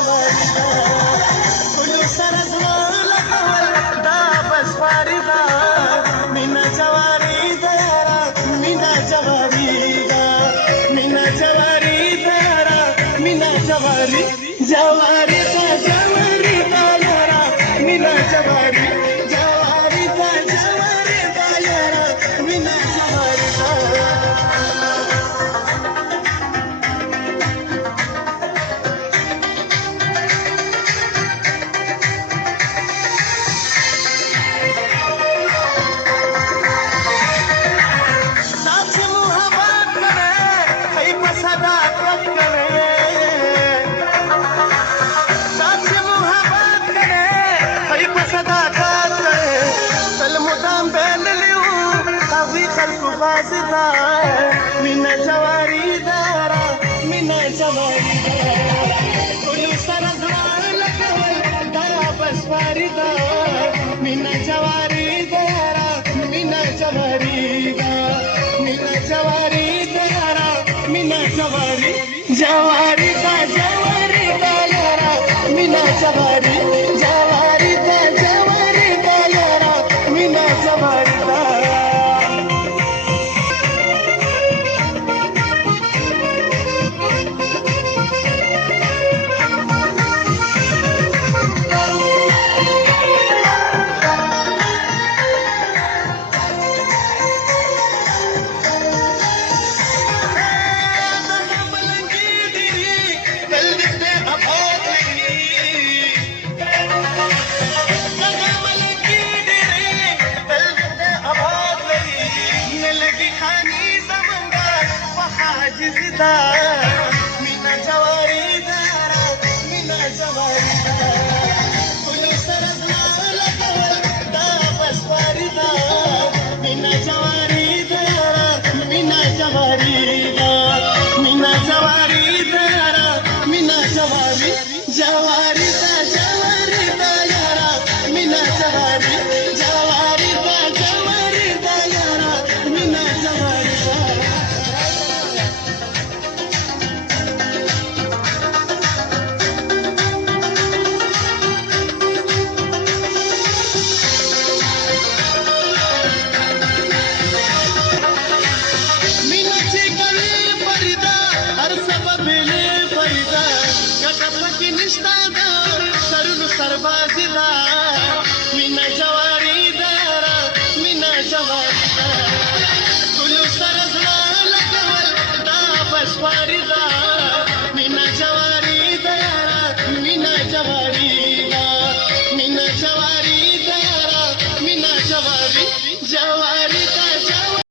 जवारीदा कुलू सरजवाला दा बस फारिदा मीना जवारीदा मीना जवारीदा मीना जवारीदा मीना जवारी जवारीदा जवारीदा यारा मीना जवारी जवारीदा जवारीदा यारा मीना जवारीदा मीना जवारीदा मीना जवारीदा कुलू सरजवाला दा बस फारिदा मीना जवारीदा मीना जवारीदा मीना जवारीदा मीना जवारी जवारीदा जवारीदा यारा मीना जवारी जवारीदा जवारीदा यारा मीना जवारीदा मीना जवारीदा मीना जवारीदा कुलू सरजवाला दा बस फारिदा मीना जवारीदा मीना जवारीदा मीना जवारीदा मीना जवारी जवारीदा जवारीदा यारा मीना जवारी जवारीदा जवारीदा यारा मीना जवारीदा सरबाजिदा